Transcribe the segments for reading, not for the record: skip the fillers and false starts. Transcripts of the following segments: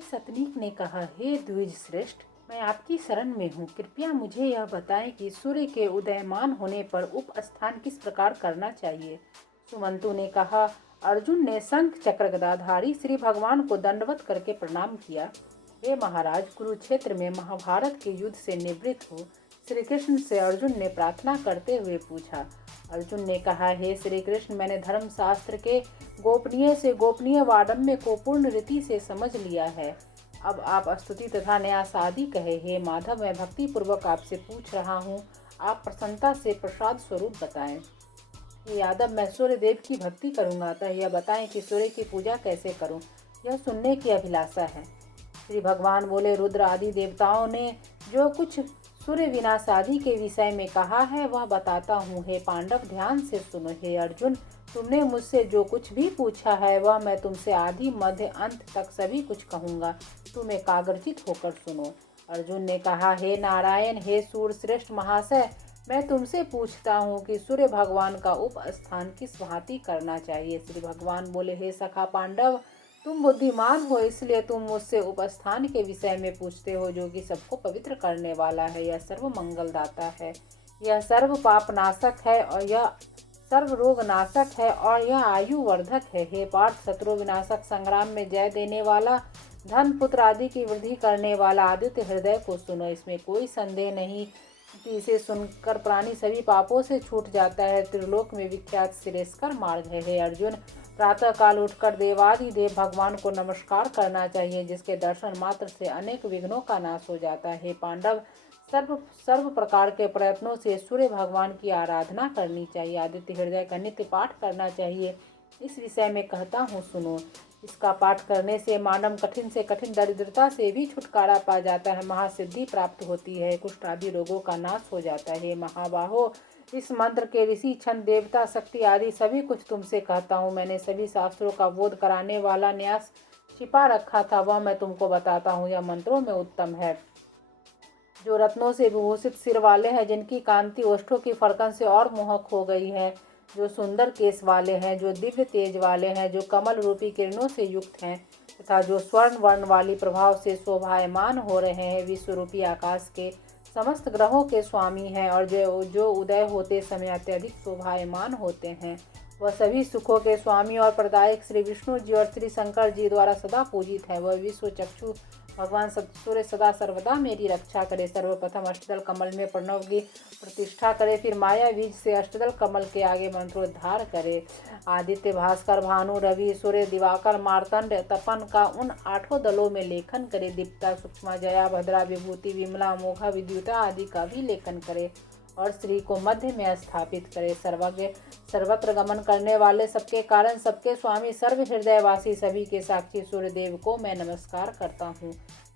श्री सतनीक ने कहा, हे द्विज श्रेष्ठ, मैं आपकी शरण में हूँ। कृपया मुझे यह बताएं कि सूर्य के उदयमान होने पर उपस्थान किस प्रकार करना चाहिए। सुमंतु ने कहा। अर्जुन ने शंख चक्र गदाधारी श्री भगवान को दंडवत करके प्रणाम किया। हे महाराज, कुरुक्षेत्र में महाभारत के युद्ध से निवृत्त हो श्री कृष्ण से अर्जुन ने प्रार्थना करते हुए पूछा। अर्जुन ने कहा, हे श्री कृष्ण, मैंने धर्म शास्त्र के गोपनीय से गोपनीय वाडम्य को पूर्ण रीति से समझ लिया है। अब आप स्तुति तथा न्यास आदि कहे। हे माधव, मैं भक्ति पूर्वक आपसे पूछ रहा हूँ, आप प्रसन्नता से प्रसाद स्वरूप बताएं। हे यादव, मैं सूर्य देव की भक्ति करूँगा, अतः यह बताएं कि सूर्य की पूजा कैसे करूँ, यह सुनने की अभिलाषा है। श्री भगवान बोले, रुद्र आदि देवताओं ने जो कुछ सूर्य विनाश आदि के विषय में कहा है वह बताता हूँ। हे पांडव, ध्यान से सुनो। हे अर्जुन, तुमने मुझसे जो कुछ भी पूछा है वह मैं तुमसे आदि मध्य अंत तक सभी कुछ कहूँगा। तुम एकाग्रचित होकर सुनो। अर्जुन ने कहा, हे नारायण, हे सूर्य श्रेष्ठ महाशय, मैं तुमसे पूछता हूँ कि सूर्य भगवान का उपस्थान किस भांति करना चाहिए। श्री भगवान बोले, हे सखा पांडव, तुम बुद्धिमान हो, इसलिए तुम मुझसे उपस्थान के विषय में पूछते हो, जो कि सबको पवित्र करने वाला है। यह सर्व मंगलदाता है, यह सर्व पाप नाशक है और यह सर्व रोग नाशक है और यह आयु वर्धक है। हे पार्थ, शत्रु विनाशक संग्राम में जय देने वाला, धन पुत्र आदि की वृद्धि करने वाला आदित्य हृदय को सुनो। इसमें कोई संदेह नहीं कि इसे सुनकर प्राणी सभी पापों से छूट जाता है। त्रिलोक में विख्यात श्रेष्ठकर मार्ग है। हे अर्जुन, प्रातः काल उठकर देवादिदेव भगवान को नमस्कार करना चाहिए, जिसके दर्शन मात्र से अनेक विघ्नों का नाश हो जाता है। हे पांडव, सर्व प्रकार के प्रयत्नों से सूर्य भगवान की आराधना करनी चाहिए। आदित्य हृदय का नित्य पाठ करना चाहिए। इस विषय में कहता हूँ, सुनो। इसका पाठ करने से मानव कठिन से कठिन दरिद्रता से भी छुटकारा पा जाता है, महासिद्धि प्राप्त होती है, कुष्ठ आदि रोगों का नाश हो जाता है। महाबाहो, इस मंत्र के ऋषि, छंद, देवता, शक्ति आदि सभी कुछ तुमसे कहता हूँ। मैंने सभी शास्त्रों का बोध कराने वाला न्यास छिपा रखा था, वह मैं तुमको बताता हूँ। यह मंत्रों में उत्तम है। जो रत्नों से विभूषित सिर वाले हैं, जिनकी कांति ओष्ठों की फड़कन से और मोहक हो गई है, जो सुंदर केश वाले हैं, जो दिव्य तेज वाले हैं, जो कमल रूपी किरणों से युक्त हैं तथा जो स्वर्ण वर्ण वाली प्रभाव से शोभायमान हो रहे हैं, विश्व रूपी आकाश के समस्त ग्रहों के स्वामी हैं और जो उदय होते समय अत्यधिक शोभायमान होते हैं, वह सभी सुखों के स्वामी और प्रदायक श्री विष्णु जी और श्री शंकर जी द्वारा सदा पूजित है। वह विश्व चक्षु भगवान सूर्य सदा सर्वदा मेरी रक्षा करे। सर्वप्रथम अष्टदल कमल में प्रणव की प्रतिष्ठा करे, फिर माया बीज से अष्टदल कमल के आगे मंत्रोद्धार करे। आदित्य, भास्कर, भानु, रवि, सूर्य, दिवाकर, मार्तंड, तपन का उन 8 दलों में लेखन करे। दीप्ता, सूक्ष्मा, जया, भद्रा, विभूति, विमला, मोघा, विद्युता आदि का भी लेखन करे और श्री को मध्य में स्थापित करे। सर्वज्ञ, सर्वत्र गमन करने वाले, सबके कारण, सबके स्वामी, सर्व हृदयवासी, सभी के साक्षी सूर्यदेव को मैं नमस्कार करता हूँ।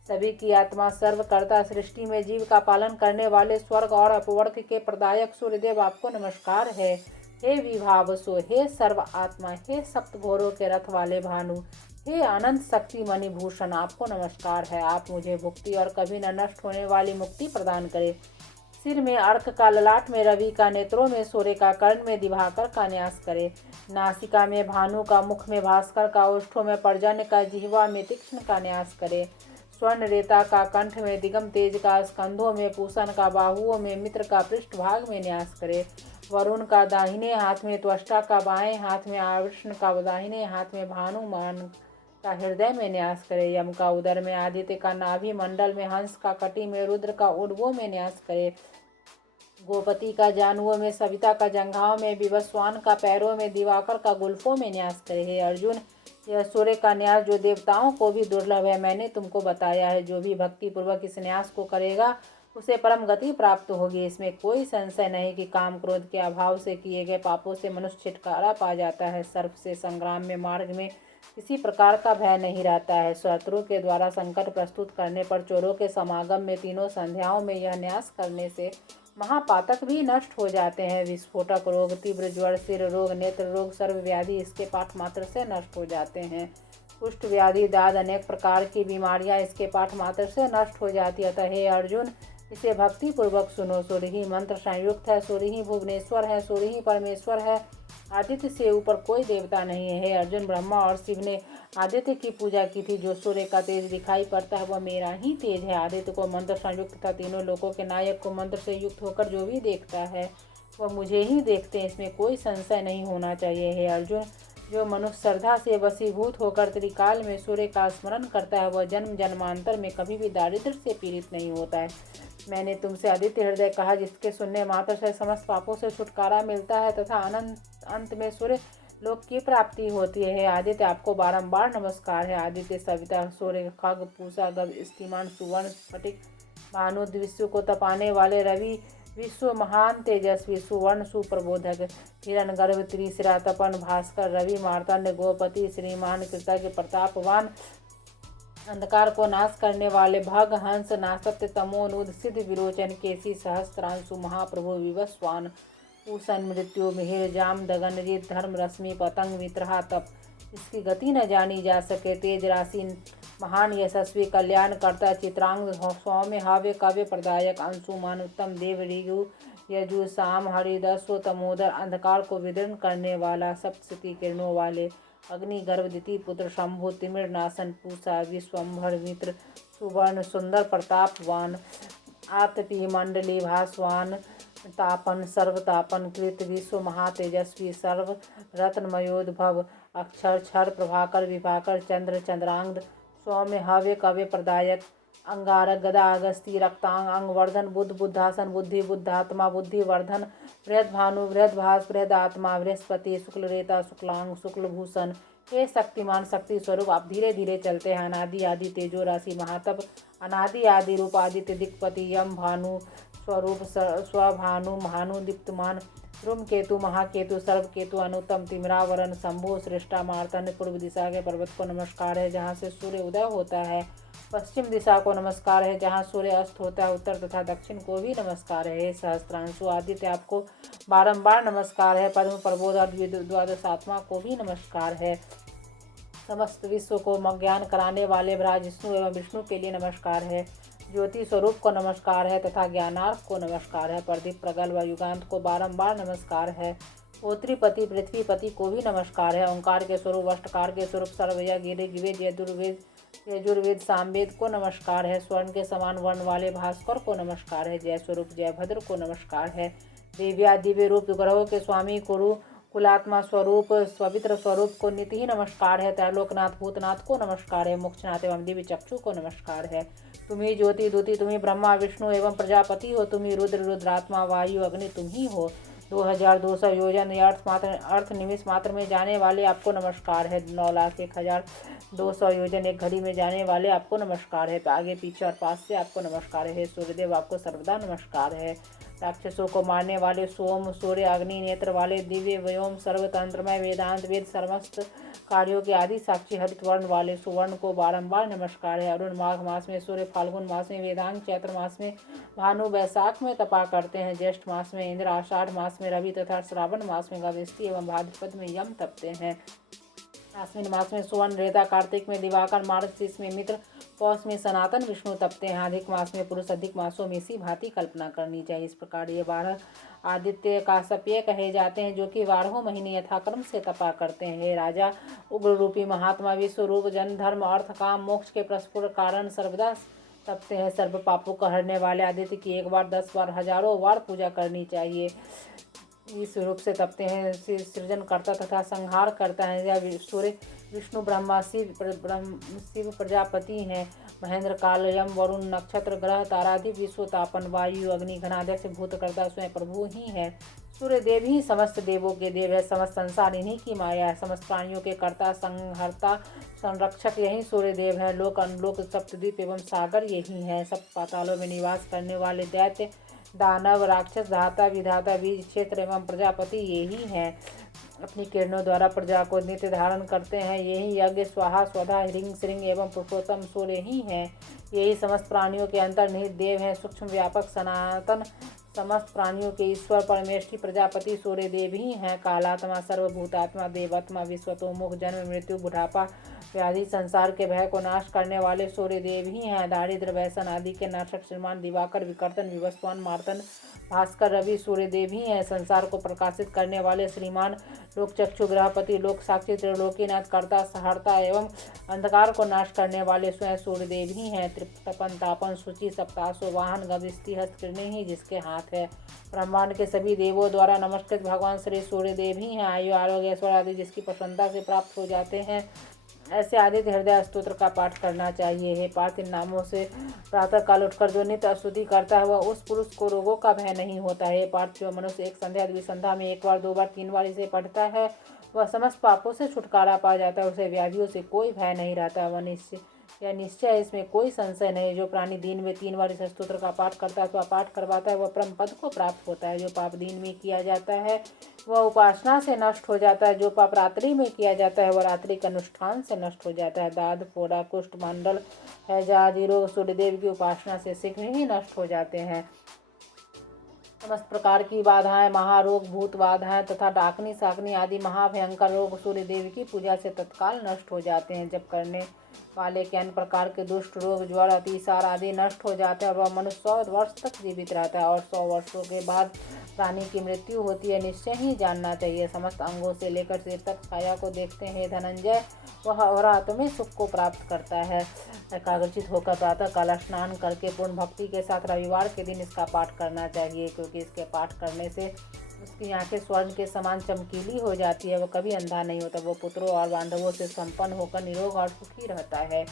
सभी की आत्मा, सर्वकर्ता, सृष्टि में जीव का पालन करने वाले, स्वर्ग और अपवर्ग के प्रदायक सूर्यदेव आपको नमस्कार है। हे विभावसो, हे सर्व आत्मा, हे सप्त घोरों के रथ वाले भानु, हे अनंत शक्ति मणिभूषण, आपको नमस्कार है। आप मुझे भुक्ति और कभी न नष्ट होने वाली मुक्ति प्रदान करें। सिर में अर्क का, ललाट में रवि का, नेत्रों में सूर्य का, कर्ण में दिवाकर का न्यास करे। नासिका में भानु का, मुख में भास्कर का, ओष्ठों में पर्जन्य का, जिह्वा में तीक्ष्ण का न्यास करे। स्वर्ण रेता का, कंठ में दिगम तेज का, स्कंधों में पूषण का, बाहुओं में मित्र का, पृष्ठ भाग में न्यास करे। वरुण का दाहिने हाथ में, त्वष्टा का बाएं हाथ में, आवर्षण का दाहिने हाथ में, भानुमान का हृदय में न्यास करे। यम का उदर में, आदित्य का नाभि मंडल में, हंस का कटी में, रुद्र का उड़वों में न्यास करे। गोपति का जानुओं में, सविता का जंघाओं में, विवस्वान का पैरों में, दिवाकर का गुल्फों में न्यास करे। हे अर्जुन, यह सूर्य का न्यास जो देवताओं को भी दुर्लभ है, मैंने तुमको बताया है। जो भी भक्ति पूर्वक इस न्यास को करेगा उसे परम गति प्राप्त होगी। इसमें कोई संशय नहीं कि काम क्रोध के अभाव से किए गए पापों से मनुष्य छुटकारा पा जाता है। सर्प से संग्राम में, मार्ग में किसी प्रकार का भय नहीं रहता है। शत्रु के द्वारा संकट प्रस्तुत करने पर, चोरों के समागम में, तीनों संध्याओं में यह न्यास करने से महापातक भी नष्ट हो जाते हैं। विस्फोटक रोग, तीव्र ज्वर, सिर रोग, नेत्र रोग, सर्व व्याधि इसके पाठ मात्र से नष्ट हो जाते हैं। कुष्ठ व्याधि, दाद, अनेक प्रकार की बीमारियां इसके पाठ मात्र से नष्ट हो जाती है। अतः हे अर्जुन, इसे भक्ति पूर्वक सुनो। सूर्य ही मंत्र संयुक्त है, सूर्य ही भुवनेश्वर है, सूर्य ही परमेश्वर है। आदित्य से ऊपर कोई देवता नहीं है। अर्जुन, ब्रह्मा और शिव ने आदित्य की पूजा की थी। जो सूर्य का तेज दिखाई पड़ता है वह मेरा ही तेज है। आदित्य को मंत्र संयुक्त तथा तीनों लोकों के नायक को मंत्र से युक्त होकर जो भी देखता है वह मुझे ही देखते हैं, इसमें कोई संशय नहीं होना चाहिए। हे अर्जुन, जो मनुष्य श्रद्धा से वशीभूत होकर त्रिकाल में सूर्य का स्मरण करता है वह जन्म जन्मांतर में कभी भी दारिद्र्य से पीड़ित नहीं होता है। मैंने तुमसे आदित्य हृदय कहा, जिसके सुनने मात्र से समस्त पापों से छुटकारा मिलता है तथा अनंत अंत में सूर्य लोक की प्राप्ति होती है। आदित्य, आपको बारंबार नमस्कार है। आदित्य, सविता, सूर्य, खग, पूषा, गभ, स्तिमान, सुवर्ण, स्फटिक, भानु, विश्व को तपाने वाले रवि, विश्व महान तेजस्वी, सुवर्ण, सुप्रबोधक, हिरण गर्भ, त्रिशिरा, तपन, भास्कर, रवि, मार्तंड, गोपति, श्रीमान, कृतज्ञ, प्रतापवान, अंधकार को नाश करने वाले, भग, हंस, नासत्य, तमोनुद, सिद्ध, विरोचन, केसी, सहस्त्रांशु, महाप्रभु, विवस्वान, पूषण, मृत्यु, मिहिर, जाम, दगनजीत, धर्म, रश्मि, पतंग, मित्रहा, तप, इसकी गति न जानी जा सके, तेज राशि, महान, यशस्वी, कल्याणकर्ता, चित्रांग, सौम्य, हाव्य, काव्य प्रदायक, अंशुमान, उत्तम, देव, ऋगु, यजु, साम, हरिदस्व, तमोदर, अंधकार को विदीर्ण करने वाला, सप्तशती किरणों वाले, अग्नि, गर्भ, दिति, पुत्र, शंभु, तिमिर, नाशन, पूषा, विश्वम्भर, मित्र, सुवर्ण, सुंदर, प्रतापवान, आतपी, मंडली, भासवान, तापन, सर्वतापन कृत, विश्व महातेजस्वी, सर्व रत्नमयोद्भव, अक्षर, क्षर, प्रभाकर, विभाकर, चंद्र, चंद्रांग, सौम्य, हव्य, कव्य प्रदायक, अंगारक, गदा, अगस्ती, रक्तांग, अंगवर्धन, बुद्ध, बुद्धासन, बुद्धि, बुद्धात्मा, बुद्धिवर्धन, बृहद भानु, बृहद भास, बृहद आत्मा, बृहस्पति, शुक्ल रेता, शुक्लांग, शुक्ल भूषण, हे शक्तिमान, शक्ति स्वरूप, आप धीरे धीरे चलते हैं। अनादि आदि तेजो राशि महातप, अनादि आदि रूप, आदित्य, दिक्पति, यम, भानु स्वरूप, स्वभानु, भानु दीप्तमान, ध्रुम केतु, महाकेतु, सर्वकेतु, अनुत्तम, तिमरावरण, शंभु, श्रेष्ठा, मार्तंड, पूर्व दिशा के पर्वत को नमस्कार है जहाँ से सूर्य उदय होता है। पश्चिम दिशा को नमस्कार है जहाँ सूर्य अस्त होता है। उत्तर तथा दक्षिण को भी नमस्कार है। सहस्त्रांशु आदित्य, आपको बारंबार नमस्कार है। पद्म, प्रबोध और द्वादशात्मा को भी नमस्कार है। समस्त विश्व को ज्ञान कराने वाले ब्रह्मा एवं विष्णु के लिए नमस्कार है। ज्योति स्वरूप को नमस्कार है तथा ज्ञानार्थ को नमस्कार है। प्रदीप, प्रगल्भ व युगांत को बारंबार नमस्कार है। होत्रिपति, पृथ्वीपति को भी नमस्कार है। ओंकार के स्वरूप, अष्टकार के स्वरूप, सर्वयज्ञ, ऋग्वेद, यजुर्वेद, सामवेद को नमस्कार है। स्वर्ण के समान वर्ण वाले भास्कर को नमस्कार है। जय स्वरूप, जय भद्र को नमस्कार है। दिव्या दिव्य रूप ग्रहों के स्वामी कुरु कुलात्मा स्वरूप, पवित्र स्वरूप को नित्य ही नमस्कार है। त्रैलोकनाथ, भूतनाथ को नमस्कार है। मोक्षनाथ एवं दिव्य चक्षु को नमस्कार है। तुम्ही ज्योति दूति, तुम्ही ब्रह्मा विष्णु एवं प्रजापति हो। तुम्ही रुद्र, रुद्रात्मा, वायु, अग्नि तुम ही हो। 2200 योजन या अर्थ निमिष मात्र में जाने वाले आपको नमस्कार है। 9,01,200 योजन एक घड़ी में जाने वाले आपको नमस्कार है। आगे पीछे और पास से आपको नमस्कार है। सूर्यदेव, आपको सर्वदा नमस्कार है। राक्षसों को मारने वाले सोम, सूर्य, अग्नि नेत्र वाले दिव्य व्योम, सर्वतंत्रमय वेदांत वेद, समस्त कार्यों के आदि साक्षी हरित वर्ण वाले सुवर्ण को बारंबार नमस्कार है। अरुण, माघ मास में सूर्य, फाल्गुन मास में वेदांग, चैत्र मास में भानु, वैशाख में तपा करते हैं, ज्येष्ठ मास में इंद्र, आषाढ़ मास में रवि तथा श्रावण मास में गविष्टि एवं भाद्रपद में यम तपते हैं। आश्विन मास में सुवर्ण, रेता, कार्तिक में दिवाकर, मार्गशीर्ष में मित्र, पौष में सनातन विष्णु तपते हैं। अधिक मास में पुरुष, अधिक मासों में इसी भांति कल्पना करनी चाहिए। इस प्रकार ये 12 आदित्य काश्यपीय कहे जाते हैं जो कि 12 महीने यथाक्रम से तपा करते हैं। हे राजा, उग्र रूपी महात्मा, विश्व रूप, जन, धर्म, अर्थ, काम, मोक्ष के प्रस्फुट कारण सर्वदा तपते हैं। सर्व पापों को हरने वाले आदित्य की 1 बार, 10 बार, हजारों बार पूजा करनी चाहिए। इस रूप से तपते हैं। सृजन करता तथा संहार करता है। यह सूर्य विष्णु, ब्रह्मा, शिव प्रजापति हैं। महेंद्र, काल, यम, वरुण, नक्षत्र, ग्रह, तारादि, विश्व, तापन, वायु, अग्नि, घनाध्यक्ष, भूतकर्ता स्वयं प्रभु ही है। सूर्य देव ही समस्त देवों के देव है। समस्त संसार इन्हीं की माया है। समस्त प्राणियों के कर्ता, संहर्ता, संरक्षक यही सूर्य देव है। लोक, अनलोक, सप्तद्वीप एवं सागर यही हैं। सब पातालों में निवास करने वाले दैत्य, दानव, राक्षस, धाता, विधाता, बीज, क्षेत्र एवं प्रजापति यही हैं। अपनी किरणों द्वारा प्रजा को नित्य धारण करते हैं। यही यज्ञ, स्वाहा, स्वधा, ह्रीं, श्रीं एवं पुरुषोत्तम सूर्य ही हैं। यही समस्त प्राणियों के अंतर्निहित देव हैं। सूक्ष्म, व्यापक, सनातन, समस्त प्राणियों के ईश्वर, परमेष्ठी, प्रजापति सूर्य देव ही हैं। कालात्मा, सर्वभूतात्मा, देवात्मा, विश्वतोमुख, जन्म, मृत्यु, बुढ़ापा, व्याधि संसार के भय को नाश करने वाले सूर्य देव ही हैं। दारिद्र्य व्यसन आदि के नाशक श्रीमान दिवाकर, विकर्तन, विवस्वान, मार्तन, भास्कर, रवि सूर्य देव ही हैं। संसार को प्रकाशित करने वाले श्रीमान लोक चक्षु, ग्रहपति, लोक साक्षी, त्रिलोकीनाथ, कर्ता, सहर्ता एवं अंधकार को नाश करने वाले स्वयं सूर्य देव ही हैं। तपन, तापन, सूचि, सप्तासो, वाहन, गविष्टि, हस्त, किरणें ही जिसके हाथ है। ब्रह्मांड के सभी देवों द्वारा नमस्कृत भगवान श्री सूर्य देव ही हैं। आयु, आरोग्य, ऐश्वर्य आदि जिसकी प्रसन्नता से प्राप्त हो जाते हैं, ऐसे आदित्य हृदय स्तोत्र का पाठ करना चाहिए। हे पार्थ, इन नामों से प्रातः काल उठकर जो नित्य स्तुति करता है वह उस पुरुष को रोगों का भय नहीं होता है। पार्थ, जो मनुष्य एक संध्या द्विसंध्या में 1 बार 2 बार 3 बार इसे पढ़ता है वह समस्त पापों से छुटकारा पा जाता है। उसे व्याधियों से कोई भय नहीं रहता। वह निश्चय इसमें कोई संशय नहीं। जो प्राणी दिन में 3 बार इस स्तोत्र का पाठ करता है अथवा पाठ करवाता है वह परम पद को प्राप्त होता है। जो पाप दिन में किया जाता है वह उपासना से नष्ट हो जाता है। जो पाप रात्रि में किया जाता है वह रात्रि के अनुष्ठान से नष्ट हो जाता है। दाद, फोड़ा, कुष्ठ, मंडल, हैजा आदि रोग सूर्यदेव की उपासना से शीघ्र ही नष्ट हो जाते हैं। समस्त प्रकार की बाधाएं, महारोग, भूत बाधाएं तथा डाकनी, साकनी आदि महाभयंकर रोग सूर्यदेव की पूजा से तत्काल नष्ट हो जाते हैं। जब करने वाले के अन्य प्रकार के दुष्ट रोग, ज्वर, अतिसार आदि नष्ट हो जाते हैं। वह मनुष्य 100 वर्ष तक जीवित रहता है और 100 वर्षों के बाद प्राणी की मृत्यु होती है। निश्चय ही जानना चाहिए। समस्त अंगों से लेकर सिर तक छाया को देखते हैं धनंजय, वह अवरात में सुख को प्राप्त करता है। एकाग्रचित होकर प्रातः काल स्नान करके पूर्ण भक्ति के साथ रविवार के दिन इसका पाठ करना चाहिए, क्योंकि इसके पाठ करने से उसकी आंखें स्वर्ण के समान चमकीली हो जाती है। वह कभी अंधा नहीं होता। वो पुत्रों और बांधवों से संपन्न होकर निरोग और सुखी रहता है।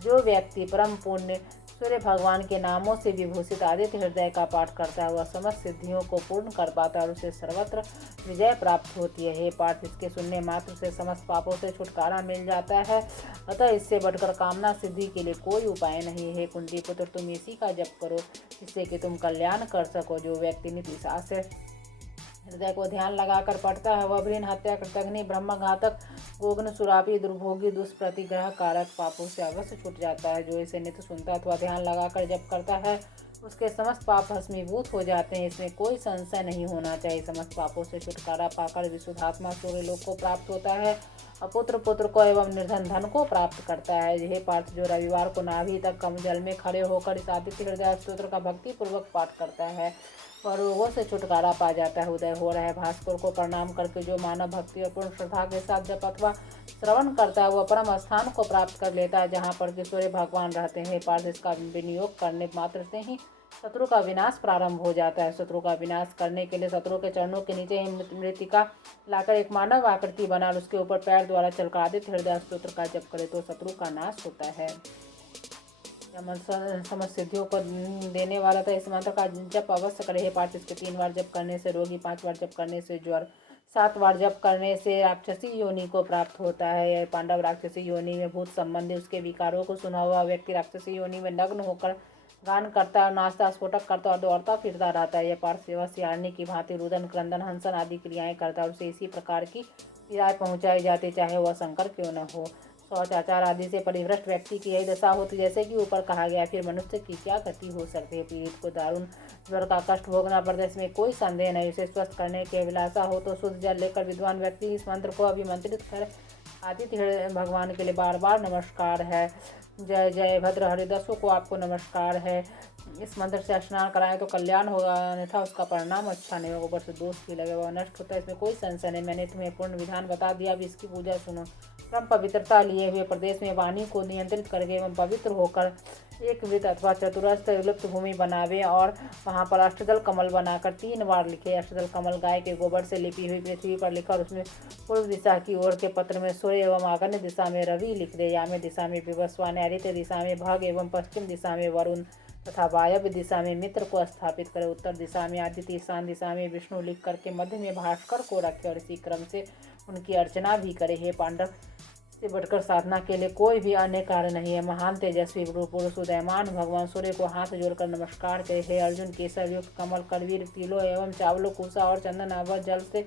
जो व्यक्ति परम पुण्य सूर्य भगवान के नामों से विभूषित आदित्य हृदय का पाठ करता है वह समस्त सिद्धियों को पूर्ण कर पाता है और उसे सर्वत्र विजय प्राप्त होती है। हे पार्थ, इसके सुनने मात्र से समस्त पापों से छुटकारा मिल जाता है। अतः इससे बढ़कर कामना सिद्धि के लिए कोई उपाय नहीं। हे कुंती पुत्र, तुम इसी का जप करो जिससे कि तुम कल्याण कर सको। जो व्यक्ति नित्य सास से हृदय को ध्यान लगाकर पढ़ता है वह भ्रूण हत्या, कृतघ्नि, ब्रह्मघातक, गोग्न, सुरापी, दुर्भोगी, दुष्प्रतिग्रह कारक पापों से अवश्य छूट जाता है। जो इसे नित्य सुनता अथवा ध्यान लगाकर जप करता है उसके समस्त पाप भस्मीभूत हो जाते हैं। इसमें कोई संशय नहीं होना चाहिए। समस्त पापों से छुटकारा पाकर विशुद्धात्मा सूर्य लोक को प्राप्त होता है और पुत्र को एवं निर्धन धन को प्राप्त करता है। हे पार्थ, जो रविवार को नाभि तक कम जल में खड़े होकर इस आदित्य हृदय स्तोत्र का भक्ति पूर्वक पाठ करता है वह रोगों से छुटकारा पा जाता है। उदय हो रहे भास्कर को प्रणाम करके जो मानव भक्ति और पूर्ण श्रद्धा के साथ जप अथवा श्रवण करता है वह परम स्थान को प्राप्त कर लेता है जहाँ पर सूर्य भगवान रहते हैं। पार्थ, इसका विनियोग करने मात्र से ही शत्रु का विनाश प्रारंभ हो जाता है। शत्रु का विनाश करने के लिए शत्रु के चरणों के नीचे ही मृतिका लाकर एक मानव आकृति बना उसके ऊपर पैर द्वारा चलकर आदित्य हृदय स्तोत्र का जप करे तो शत्रु का नाश होता है। समस्त सिद्धियों को देने वाला था। इस मंत्र का जप अवश्य करे। हे पार्थ, इसके 3 बार जप करने से रोगी, 5 बार जप करने से ज्वर, 7 बार जप करने से राक्षसी योनि को प्राप्त होता है। यह पांडव राक्षसी योनि में भूत संबंधी उसके विकारों को सुना हुआ व्यक्ति राक्षसी योनि में नग्न होकर गान करता है, नाचता, स्फोटक करता और दौड़ता फिरता रहता है। यह पार्थ सेवा सियारनी की भांति रुदन, क्रंदन, हंसन आदि क्रियाएं करता है। उसे इसी प्रकार की पीड़ाएं पहुंचाई जाती चाहे वह शंकर क्यों न हो। शौच, आचार आदि से परिभ्रष्ट व्यक्ति की यही दशा होती जैसे कि ऊपर कहा गया। फिर मनुष्य की क्या गति हो सकती है। पीड़ित को दारुण ज्वर का कष्ट भोगना पड़ता है, इसमें कोई संदेह नहीं। उसे स्वस्थ करने की अभिलाषा हो तो शुद्ध जल लेकर विद्वान व्यक्ति इस मंत्र को अभिमंत्रित कर आदित्य भगवान के लिए बार बार नमस्कार है। जय जय भद्र हरिदसों को आपको नमस्कार है। इस मंत्र से स्नान कराएं तो कल्याण होगा, अन्यथा उसका परिणाम अच्छा नहीं होगा, ऊपर से दोष भी लगेगा, वह नष्ट होता है। इसमें कोई संशय नहीं। मैंने तुम्हें पूर्ण विधान बता दिया, अब इसकी पूजा सुनो। परम पवित्रता लिए हुए प्रदेश में वाणी को नियंत्रित करके एवं पवित्र होकर एक वृत्त अथवा चतुरस्र लुप्त भूमि बनावे और वहाँ पर अष्टदल कमल बनाकर 3 बार लिखे। अष्टदल कमल गाय के गोबर से लिपी हुई पृथ्वी पर लिखा और उसमें पूर्व दिशा की ओर के पत्र में सूर्य एवं आग्नेय दिशा में रवि लिख दे। यामे दिशा में विवस्वान, नैऋत्य दिशा में भग एवं पश्चिम दिशा में वरुण तथा वायव्य दिशा में मित्र को स्थापित करे। उत्तर दिशा में आदित्य, ईशान दिशा में विष्णु लिख करके मध्य में भास्कर को रखे और इसी क्रम से उनकी अर्चना भी करे। हे पांडव, से बढ़कर साधना के लिए कोई भी अन्य कार्य नहीं है। महान तेजस्वी पुरुष उदयमान भगवान सूर्य को हाथ जोड़कर नमस्कार करे। हे अर्जुन, केसर युक्त कमल, करवीर, तिलों एवं चावलों, कुसा और चंदन अवर जल से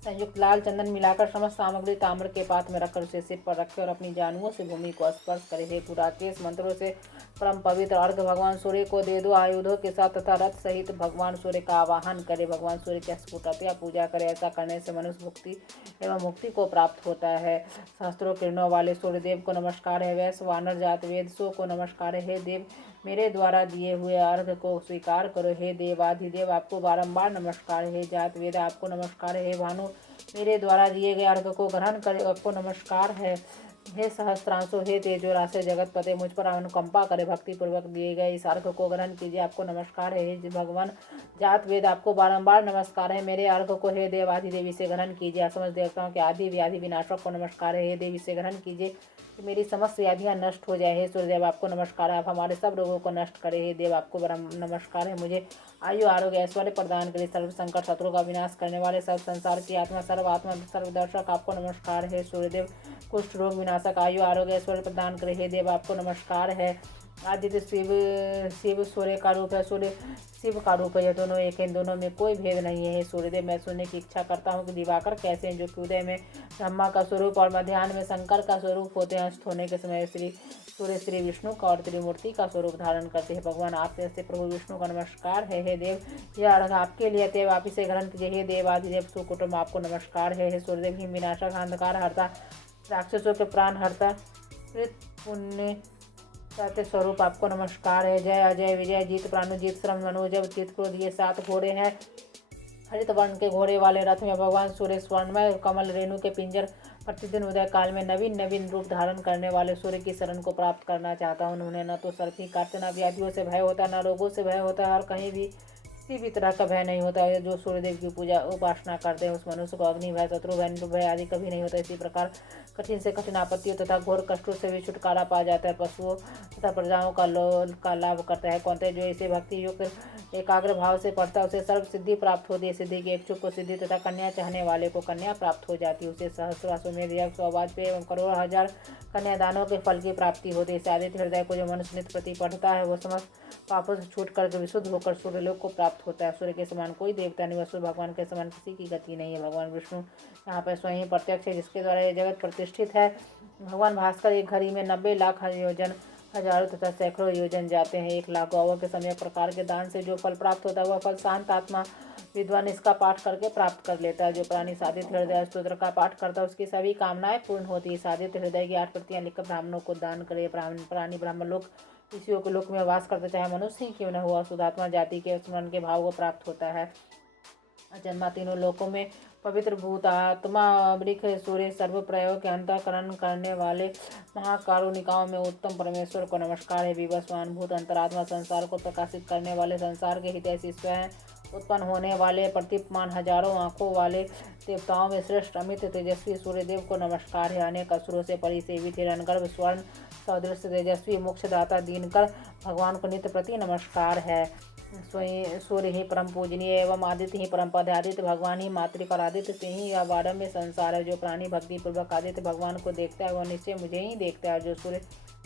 संयुक्त लाल चंदन मिलाकर समस्त सामग्री ताम्र के पात्र में रखकर उसे सिर पर रखे और अपनी जानुओं से भूमि को स्पर्श करे। हे पुराकेश, मंत्रों से परम पवित्र अर्घ भगवान सूर्य को दे दो। आयुधों के साथ तथा रथ सहित भगवान सूर्य का आवाहन करे। भगवान सूर्य की स्फुटतया पूजा करे। ऐसा करने से मनुष्य मुक्ति एवं मुक्ति को प्राप्त होता है। सहस्त्रों किरणों वाले सूर्यदेव को नमस्कार है। वैश्य वानर जात वेदसों को नमस्कार है। हे देव, मेरे द्वारा दिए हुए अर्घ को स्वीकार करो। हे देवाधिदेव, आपको बारंबार नमस्कार है। हे जात वेद, आपको नमस्कार है। हे भानु, मेरे द्वारा दिए गए अर्घ को ग्रहण करे, आपको नमस्कार है। हे सहस्त्रांशो, हे तेजो राशि जगत पते, मुझ पर अनुकंपा करे, भक्ति पूर्वक दिए गए इस अर्घ को ग्रहण कीजिए, आपको नमस्कार है। हे भगवान जात वेद, आपको बारंबार नमस्कार है। मेरे अर्घ को हे देव आदि देवी से ग्रहण कीजिए। असमस्त देवताओं के आदि व्याधि विनाशक को नमस्कार है। हे देवी से ग्रहण कीजिए कि मेरी समस्त व्याधियां नष्ट हो जाए। हे सूर्यदेव, आपको नमस्कार है। आप हमारे सब रोगों को नष्ट करें। हे देव, आपको नमस्कार है। मुझे आयु आरोग्य ऐश्वर्य प्रदान करे। सर्व संकट शत्रु का विनाश करने वाले, सब संसार की आत्मा, सर्वदर्शक, आपको नमस्कार है। सूर्यदेव, कुष्ठ रोग विनाशक, आयु आरोग्य ऐश्वर्य प्रदान करे। हे देव, आपको नमस्कार है। आदित्य शिव सूर्य का रूप है। सूर्य शिव का रूप है। ये दोनों एक हैं, इन दोनों में कोई भेद नहीं है। सूर्यदेव, मैं सुनने की इच्छा करता हूँ कि दिवाकर कैसे हैं, जो कि उदय में ब्रह्मा का स्वरूप और मध्याह्न में शंकर का स्वरूप होते हैं। अस्त होने के समय सूर्य श्री विष्णु का और त्रिमूर्ति का स्वरूप धारण करते हैं। भगवान, आप जैसे प्रभु विष्णु का नमस्कार है। हे देव, यह अर्घ आपके लिए देव, आप इसे ग्रहण कीजिए। हे देव आदिदेव सुकुटुंब, आपको नमस्कार है। हे सूर्यदेव, हिम विनाशक, अंधकार हरता, राक्षसों के प्राण हरता, पुण्य सत्य स्वरूप, आपको नमस्कार है। जय अजय विजय जीत प्राणु जीत श्रम मनोजब चित क्रोध, ये 7 घोड़े हैं। हरित वर्ण के घोड़े वाले रथ में भगवान सूर्य स्वर्णमय कमल रेणु के पिंजर प्रतिदिन उदय काल में नवीन नवीन रूप धारण करने वाले सूर्य की शरण को प्राप्त करना चाहता हूँ। उन्हें न तो सर्दी काटते, न व्याधियों से भय होता, न रोगों से भय होता है, और कहीं भी किसी भी तरह का भय नहीं होता है। जो सूर्यदेव की पूजा उपासना करते हैं उस मनुष्य को अग्नि भय, शत्रु भय, भय आदि कभी नहीं होता। इसी प्रकार कठिन से कठिन आपत्तियों तथा घोर कष्टों से भी छुटकारा पा जाता है। पशुओं तथा प्रजाओं का लाभ करता है। कौनते जो इसे भक्ति युक्त एकाग्र भाव से पढ़ता है उसे सर्व सिद्धि प्राप्त होती है। सिद्धि के इच्छुक को सिद्धि तथा कन्या चाहने वाले को कन्या प्राप्त हो जाती है। उसे सहस्र अश्वमेध यज्ञ, 100 वाजपेयी एवं करोड़ हजार कन्यादानों के फल की प्राप्ति होती है। आदित्य हृदय को जो मनुष्य नित्य प्रति पढ़ता है वो समस्त पापों से छूट कर विशुद्ध होकर सूर्यलोक को प्राप्त होता है। सूर्य के समान कोई देवता नहीं, वस्तु भगवान के समान किसी की गति नहीं है। भगवान विष्णु यहाँ पर स्वयं ही प्रत्यक्ष है, जिसके द्वारा यह जगत प्रतिष्ठित है। भगवान भास्कर एक घड़ी में 90 लाख योजन, हजारों तथा सैकड़ों योजन जाते हैं। 1 लाख गौवों के समय प्रकार के दान से जो फल प्राप्त होता है वह फल शांत आत्मा विद्वान इसका पाठ करके प्राप्त कर लेता है। जो प्राणी सादित हृदय स्तोत्र का पाठ करता है उसकी सभी कामनाएं पूर्ण होती है। सादित हृदय की 8 प्रतियां लिखकर ब्राह्मणों को दान करे। प्राणी ब्रह्मलोक ऋषियों के लोक में वास करता, चाहे मनुष्य ही क्यों न हुआ, शुद्धात्मा जाति के स्मरण के भाव को प्राप्त होता है। जन्मा तीनों लोकों में पवित्र भूत आत्मा वृक्ष सूर्य सर्व प्रयोग के अंतःकरण करने वाले महाकारुणिकाओं में उत्तम परमेश्वर को नमस्कार है। विवस्वान भूत अंतरात्मा संसार को प्रकाशित करने वाले, संसार के हितैषी, स्वयं उत्पन्न होने वाले, प्रतिपमान हजारों आंखों वाले देवताओं में श्रेष्ठ अमित तेजस्वी सूर्यदेव को नमस्कार है। अनेक असुरों से परिसेवित हिरण्यगर्भ स्वर्ण सदृश तेजस्वी मोक्षदाता दीनकर भगवान को नित्य प्रति नमस्कार है। स्वयं सूर्य ही परम पूजनीय एवं आदित्य ही परम पद। आदित्य भगवान ही मातृक और आदित्य से ही अवारम्य संसार है। जो प्राणी भक्ति पूर्वक आदित्य भगवान को देखता है वह निश्चय मुझे ही देखता है। जो सूर्य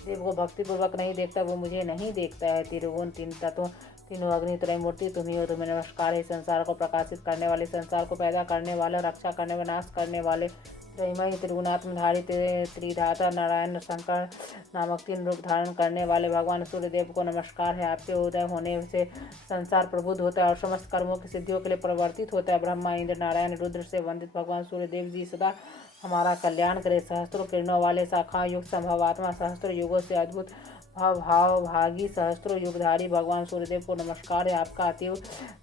देव को भक्ति पूर्वक नहीं देखता वो मुझे नहीं देखता है। त्रिगुण, 3 तत्व, तीनों अग्नि, त्रय मूर्ति तुम ही हो, तुम्हें नमस्कार है। संसार को प्रकाशित करने वाले, संसार को पैदा करने वाला, रक्षा करने व नाश करने वाले, त्रयमयी त्रिगुणात्मधारी त्रिधाता नारायण शंकर नामक 3 रूप धारण करने वाले भगवान सूर्यदेव को नमस्कार है। आपके उदय होने से संसार प्रबुद्ध होता है और समस्त कर्मों की सिद्धियों के लिए परिवर्तित होता है। ब्रह्मा, इंद्र, नारायण, रुद्र से वंदित भगवान सूर्यदेव जी सदा हमारा कल्याण करे। सहस्त्रों किरणों वाले, शाखा युक्त, संभवात्मा, सहस्त्र युगों से अद्भुत भागी, सहस्त्रों युगधारी भगवान सूर्यदेव को नमस्कार है। आपका अतीव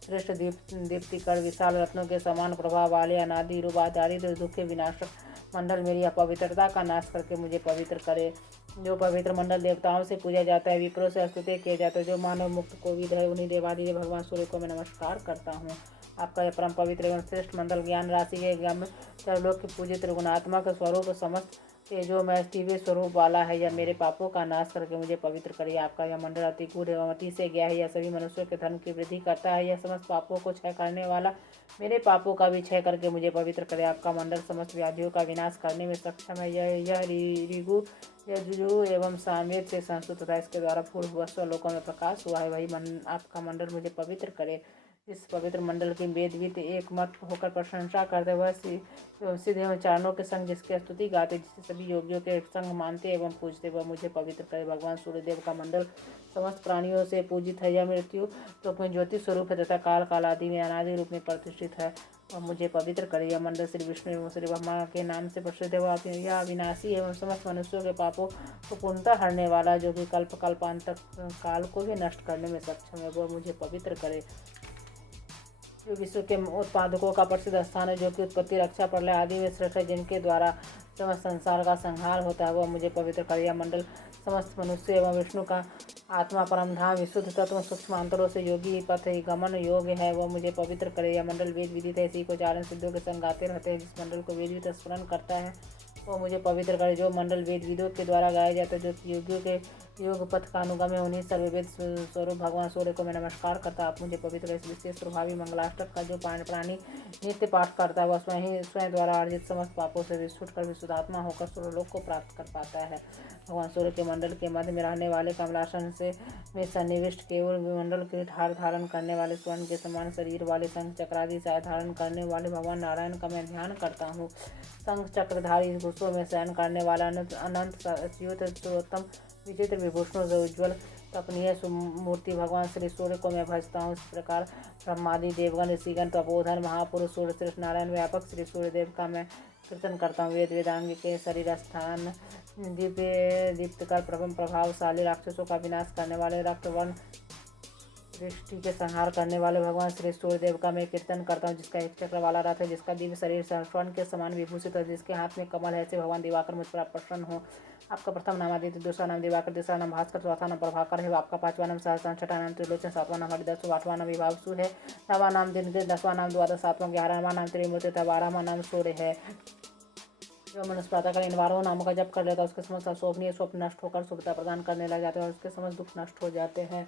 श्रेष्ठ दीप्तिकर विशाल रत्नों के समान प्रभाव वाले अनादि रूप दारिद्र दुख के विनाशक मंडल मेरी अपवित्रता का नाश करके मुझे पवित्र करे। जो पवित्र मंडल देवताओं से पूजा जाता है, विप्रों से स्तुति किया जाता है, जो मानव मुक्त कोविद है, उन्हीं देवादिदेव भगवान सूर्य को मैं नमस्कार करता हूँ। आपका यह परम पवित्र एवं श्रेष्ठ मंडल ज्ञान राशि के गम्य सर्वलोक के पूजित त्रिगुणात्मक स्वरूप समस्त तेजो में दिव्य स्वरूप वाला है। यह मेरे पापों का नाश करके मुझे पवित्र करे। आपका यह मंडल अति गूढ़ एवं अति से गया है। यह सभी मनुष्यों के धर्म की वृद्धि करता है। यह समस्त पापों को क्षय करने वाला, मेरे पापों का भी क्षय करके मुझे पवित्र करे। आपका मंडल समस्त व्याधियों का विनाश करने में सक्षम है। यह ऋगु, यजुर्वेद एवं सामवेद से संस्कृत तथा इसके द्वारा पूर्व लोकों में प्रकाश हुआ है। वही आपका मंडल मुझे पवित्र करे। इस पवित्र मंडल की वेदविद एक मत होकर प्रशंसा करते हुए सिद्ध एवं चारणों के संग जिसकी स्तुति गाते, जिसे सभी योगियों के संग मानते एवं पूजते, वह मुझे पवित्र करे। भगवान सूर्यदेव का मंडल समस्त प्राणियों से पूजित है। यह मृत्यु लोक में ज्योति स्वरूप है तथा काल काल आदि में अनादि रूप में प्रतिष्ठित है। वह मुझे पवित्र करे। यह मंडल श्री विष्णु एवं श्री ब्रह्मा के नाम से प्रसिद्ध है। यह अविनाशी एवं समस्त मनुष्यों के पापों को पूर्णतः हरने वाला, जो कि कल्प कल्पांत काल को भी नष्ट करने में सक्षम है, वह मुझे पवित्र करे। जो विश्व के उत्पादकों का प्रसिद्ध स्थान है, जो कि उत्पत्ति, रक्षा, प्रलय आदि में श्रेष्ठ है, जिनके द्वारा समस्त संसार का संहार होता है, वह मुझे पवित्र करे। यह मंडल समस्त मनुष्य एवं विष्णु का आत्मा, परम धाम, विशुद्ध तत्व, सूक्ष्म अंतरों से योगी पथ गमन योग्य है, वह मुझे पवित्र करे। यह मंडल वेद विदित है, इसी को चारण सिद्धों के संग गाते रहते हैं। जिस मंडल को वेदविद स्मरण करता है वह मुझे पवित्र करे। जो मंडल वेद विदों के द्वारा गाया जाता है, जो योगियों के योग पथ का अनुगम है, उन्हीं सर्ववेद स्वरूप भगवान सूर्य को मैं नमस्कार करता। आप मुझे पवित्र इस विशेष प्रभावी मंगलाष्टक का जो प्राणी नित्य पाठ करता है, वह स्वयं द्वारा अर्जित समस्त पापों से विस्फुट कर विशुद्धात्मा होकर सूर्यलोक को प्राप्त कर पाता है। भगवान सूर्य के मंडल के मध्य में रहने वाले कमलासन से में सन्निविष्ट केवल मंडल के हार धारण करने वाले, स्वर्ण के समान शरीर वाले, शंख चक्रादि से धारण करने वाले भगवान नारायण का मैं ध्यान करता हूँ। शंख चक्रधारी घुसों में शयन करने वाला अनंत सर्वोत्तम विचित्र विभूषणों से उज्ज्वल तपनीय मूर्ति भगवान श्री सूर्य को मैं भजता हूँ। इस प्रकार ब्रह्मादि देवगण, ऋषिगण, तपोधन, महापुरुष, सूर्य श्रेष्ठ नारायण व्यापक श्री सूर्यदेव का मैं कीर्तन करता हूँ। वेद वेदांग के शरीर स्थान दिव्य दीप्तकर प्रभावशाली, राक्षसों का विनाश करने वाले, रक्तवर्ण दृष्टि के संहार करने वाले भगवान श्री सूर्यदेव का मैं कीर्तन करता हूँ। जिसका एक चक्र वाला रथ है, जिसका दिव्य शरीर स्वर्ण के समान विभूषित है, जिसके हाथ में कमल है, ऐसे भगवान दिवाकर मुझ पर प्रसन्न हो। आपका प्रथम नाम आदित्य, दूसरा नाम दिवाकर, तीसरा नाम भास्कर, चौथा नाम प्रभाकर है। आपका पांचवा नाम सहस्त्र, छठा नाम त्रिलोचन, सातवां नाम हरिदर्श, आठवां नाम विभावसु है, नवां नाम दिनकर, 10वां नाम द्वादश, सातवां 11वां नाम त्रिमूर्ति तथा 12वां नाम सूर्य है। जो मनुष्य प्रातःकाल इन 12 नामों का जप कर लेता है, उसके समस्त अशोभनीय स्वप्न नष्ट होकर शुभता प्रदान करने लग जाते हैं और उसके समस्त दुख नष्ट हो जाते हैं।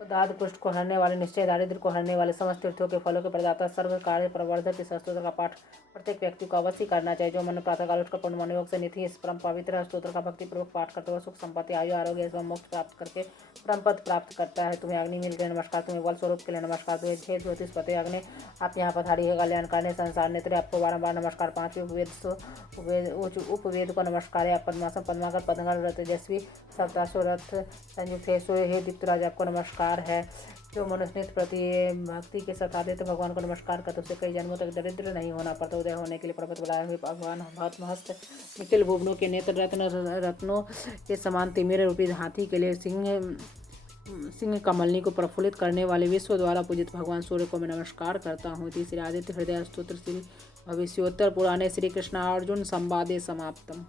दाद पुष्ट को हरने वाले, निश्चय दारिद्र को हरने वाले, समस्त तीर्थों के फलों के प्रदाता, सर्व कार्य प्रवर्धक इस स्तोत्र का पाठ प्रत्येक व्यक्ति को अवश्य करना चाहिए। जो मन प्रातःकाल उठकर पूर्ण मनोयोग से निधि इस परम पवित्र स्तोत्र का भक्तिपूर्वक पाठ करते हुए सुख संपत्ति, आयु, आरोग्य एवं मोक्ष प्राप्त करके परम पद प्राप्त करता है। तुम्हें अग्निमील के लिए नमस्कार, तुम्हें बल स्वरूप के लिए नमस्कार, तुम्हें छेद ज्योतिष पते अग्नि, आप यहाँ पधारी है, कल्याण करने संसार नेत्र, आपको बारंबार नमस्कार। पांचवें उपवेद को नमस्कार है। आप पद्मासन, पद्माकर, पद्मकर, रथ तेजस्वी, सप्तासो रथ संयुक्त है। सो हे दीप्तराज, आपको नमस्कार है। जो मनुष्य नित्य प्रति भक्ति के साथ आदित्य भगवान को नमस्कार करते, उसे कई जन्मों तक दरिद्र नहीं होना पड़ता। उदय होने के लिए पर्वत बनाए हुए भगवान भस्महस्त, निखिल भुवनों के नेत्र रत्नों के समान तिमिर रूपी हाथी के लिए सिंह कमलनी को प्रफुल्लित करने वाले विश्व द्वारा पूजित भगवान सूर्य को मैं नमस्कार करता हूँ। तीसरे आदित्य हृदय स्तोत्र श्री भविष्योत्तर पुराणे श्री कृष्णार्जुन संवादे समाप्तम।